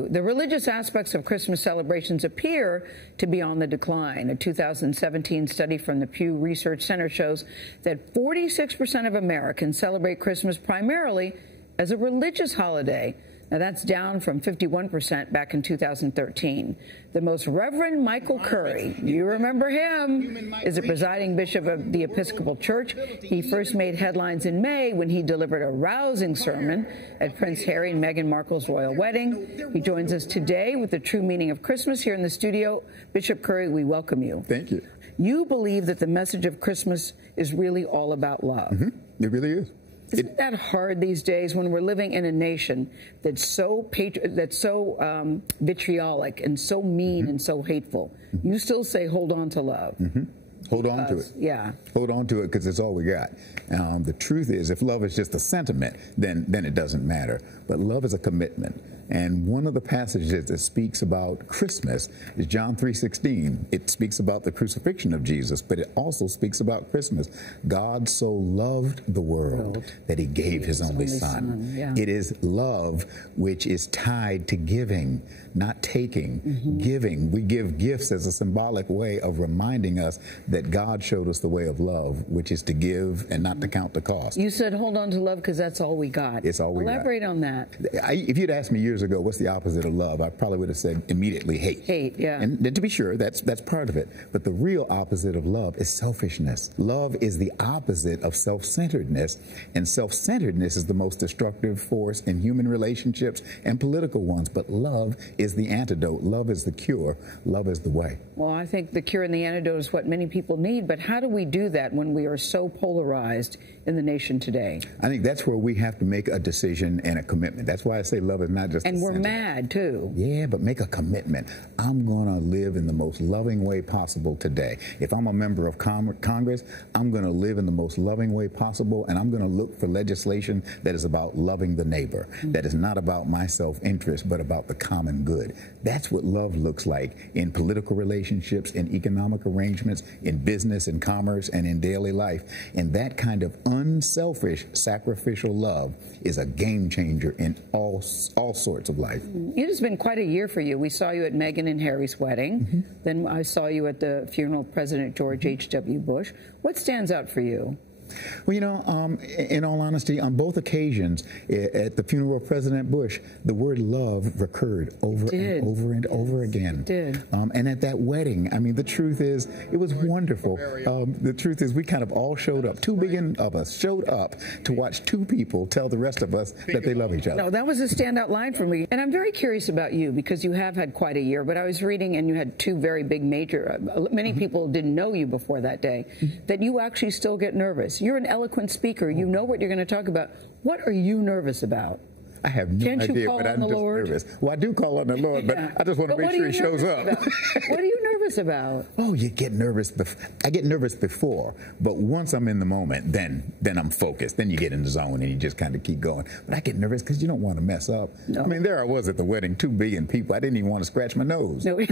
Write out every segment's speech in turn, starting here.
The religious aspects of Christmas celebrations appear to be on the decline. A 2017 study from the Pew Research Center shows that 46% of Americans celebrate Christmas primarily as a religious holiday. Now, that's down from 51% back in 2013. The Most Reverend Michael Curry, you remember him, is the presiding bishop of the Episcopal Church. He first made headlines in May when he delivered a rousing sermon at Prince Harry and Meghan Markle's royal wedding. He joins us today with the true meaning of Christmas here in the studio. Bishop Curry, we welcome you. Thank you. You believe that the message of Christmas is really all about love. It really is. Isn't that hard these days when we're living in a nation that's so vitriolic and so mean and so hateful? You still say, hold on to love. Hold on to it. Yeah. Hold on to it because it's all we got. The truth is, if love is just a sentiment, then it doesn't matter. But love is a commitment. And one of the passages that speaks about Christmas is John 3:16. It speaks about the crucifixion of Jesus, but it also speaks about Christmas. God so loved the world that he gave his only son. Yeah. It is love which is tied to giving, not taking. Giving. We give gifts as a symbolic way of reminding us that God showed us the way of love, which is to give and not to count the cost. You said hold on to love because that's all we got. It's all we got. Elaborate on that. If you'd asked me years ago, what's the opposite of love? I probably would have said immediately hate. Hate, yeah. And to be sure, that's part of it. But the real opposite of love is selfishness. Love is the opposite of self-centeredness, and self-centeredness is the most destructive force in human relationships and political ones. But love is the antidote. Love is the cure. Love is the way. Well, I think the cure and the antidote is what many people need, but how do we do that when we are so polarized in the nation today? I think that's where we have to make a decision and a commitment. That's why I say love is not just and we're mad, too. Yeah, but make a commitment. I'm going to live in the most loving way possible today. If I'm a member of Congress, I'm going to live in the most loving way possible, and I'm going to look for legislation that is about loving the neighbor, that is not about my self-interest, but about the common good. That's what love looks like in political relationships, in economic arrangements, in business and commerce, and in daily life. And that kind of unselfish, sacrificial love is a game changer in all sorts of life. It has been quite a year for you. We saw you at Meghan and Harry's wedding. Then I saw you at the funeral of President George H.W. Bush. What stands out for you? Well, you know, in all honesty, on both occasions, at the funeral of President Bush, the word love recurred over and over and over again. It did. And at that wedding, I mean, the truth is, it was wonderful. The truth is, we kind of all showed up. 2 billion of us showed up to watch two people tell the rest of us that they love each other. No, that was a standout line for me. And I'm very curious about you because you have had quite a year, but I was reading and you had two very big major, many people didn't know you before that day, that you actually still get nervous. You're an eloquent speaker. You know what you're going to talk about. What are you nervous about? I have no idea, but I'm just nervous. Well, I do call on the Lord, but I just want to make sure he shows up. What are you nervous about? Oh, you get nervous. I get nervous before, but once I'm in the moment, then I'm focused. Then you get in the zone and you just kind of keep going. But I get nervous because you don't want to mess up. No. I mean, there I was at the wedding, 2 billion people. I didn't even want to scratch my nose. No. And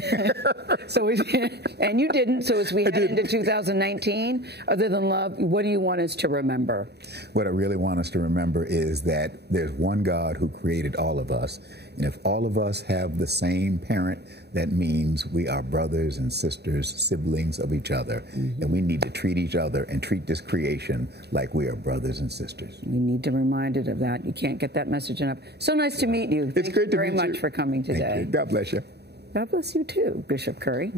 you didn't. So as we head into 2019, other than love, what do you want us to remember? What I really want us to remember is that there's one God who created all of us. And if all of us have the same parent, that means we are brothers and sisters, siblings of each other. And we need to treat each other and treat this creation like we are brothers and sisters. We need to be reminded of that. You can't get that message enough. So nice to meet you. It's great to meet you. Thank you very much for coming today. Thank you. God bless you. God bless you too, Bishop Curry.